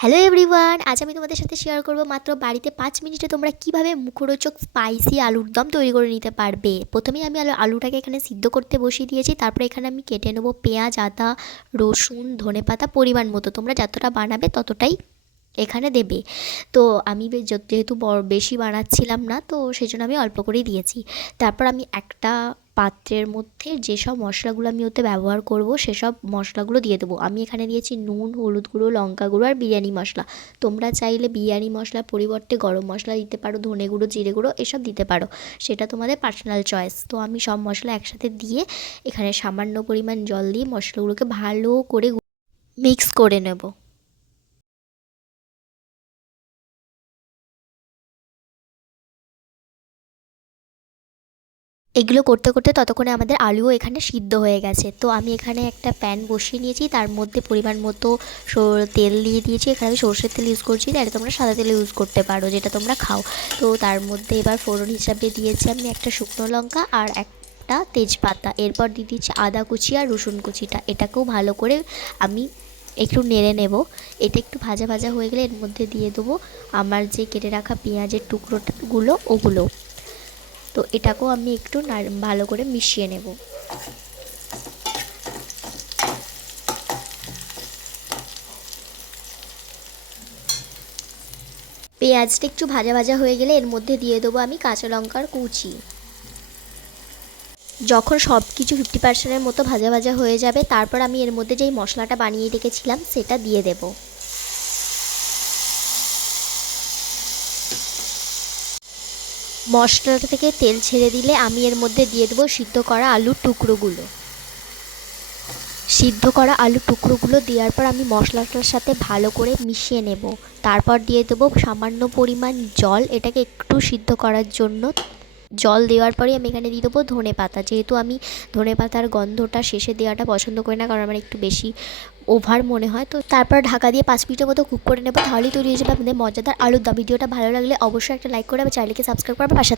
Hello everyone, আজ আমি তোমাদের সাথে শেয়ার করব মাত্র বাড়িতে 5 মিনিটে তোমরা কিভাবে মুখরোচক স্পাইসি আলুর দম তৈরি করে নিতে পারবে। প্রথমেই আমি আলুটাকে এখানে সিদ্ধ করতে বসিয়ে দিয়েছি। তারপরে এখানে আমি কেটে নেবো পেঁয়াজ, আদা, রসুন, ধনেপাতা পরিমাণ মতো। তোমরা যতটা বানাবে ততটাই এখানে দেবে। তো আমি যেহেতু বেশি বানাচ্ছিলাম না, তো সেই জন্য আমি অল্প করেই দিয়েছি। তারপর আমি একটা পাত্রের মধ্যে যেসব মশলাগুলো আমি ওতে ব্যবহার করব সেসব মশলাগুলো দিয়ে দেবো। আমি এখানে দিয়েছি নুন, হলুদ গুঁড়ো, লঙ্কা গুঁড়ো আর বিরিয়ানি মশলা। তোমরা চাইলে বিরিয়ানি মশলার পরিবর্তে গরম মশলা দিতে পারো, ধনে গুঁড়ো, জিরে গুঁড়ো এসব দিতে পারো, সেটা তোমাদের পার্সোনাল চয়েস। তো আমি সব মশলা একসাথে দিয়ে এখানে সামান্য পরিমাণ জল দিয়ে মশলাগুলোকে ভালো করে মিক্স করে নেব। এগুলো করতে করতে ততক্ষণে আমাদের আলুও এখানে সিদ্ধ হয়ে গেছে। তো আমি এখানে একটা প্যান বসিয়ে নিয়েছি, তার মধ্যে পরিমাণ মতো তেল দিয়ে দিয়েছি। এখানে আমি সর্ষের তেল ইউজ করছি, তাহলে তোমরা সাদা তেল ইউজ করতে পারো, যেটা তোমরা খাও। তো তার মধ্যে এবার ফোড়ন হিসাবে দিয়েছি আমি একটা শুকনো লঙ্কা আর একটা তেজপাতা। এরপর দিয়ে দিচ্ছি আদা কুচি আর রসুন কুচিটা। এটাকেও ভালো করে আমি একটু নেড়ে নেব। এটা একটু ভাজা ভাজা হয়ে গেলে এর মধ্যে দিয়ে দেবো আমার যে কেটে রাখা পেঁয়াজের টুকরোগুলো, ওগুলো। তো এটাকেও আমি একটু ভালো করে মিশিয়ে নেব। পেঁয়াজটা একটু ভাজা ভাজা হয়ে গেলে এর মধ্যে দিয়ে দেবো আমি কাঁচা লঙ্কার কুচি। যখন সব কিছু 50% মতো ভাজা ভাজা হয়ে যাবে, তারপর আমি এর মধ্যে যেই মশলাটা বানিয়ে রেখেছিলাম সেটা দিয়ে দেব। মশলাটা থেকে তেল ছেড়ে দিলে আমি এর মধ্যে দিয়ে দেবো সিদ্ধ করা আলুর টুকরোগুলো। সিদ্ধ করা আলুর টুকরোগুলো দেওয়ার পর আমি মশলাটার সাথে ভালো করে মিশিয়ে নেব। তারপর দিয়ে দেবো সামান্য পরিমাণ জল, এটাকে একটু সিদ্ধ করার জন্য। জল দেওয়ার পরে আমি এখানে দিয়ে দেবো ধনে পাতা। যেহেতু আমি ধনে পাতার গন্ধটা শেষে দেওয়াটা পছন্দ করি না, কারণ আমার একটু বেশি ওভার মনে হয়। তো তারপর ঢাকা দিয়ে 5 মিনিটের মতো কুক করে নেবো, তাহলেই তৈরি হয়ে যাবে আমাদের মজাদার আলুর দম। ভিডিওটা ভালো লাগলে অবশ্যই একটা লাইক করে আমার চ্যানেলকে সাবস্ক্রাইব করে আমার পাশে থাকবে।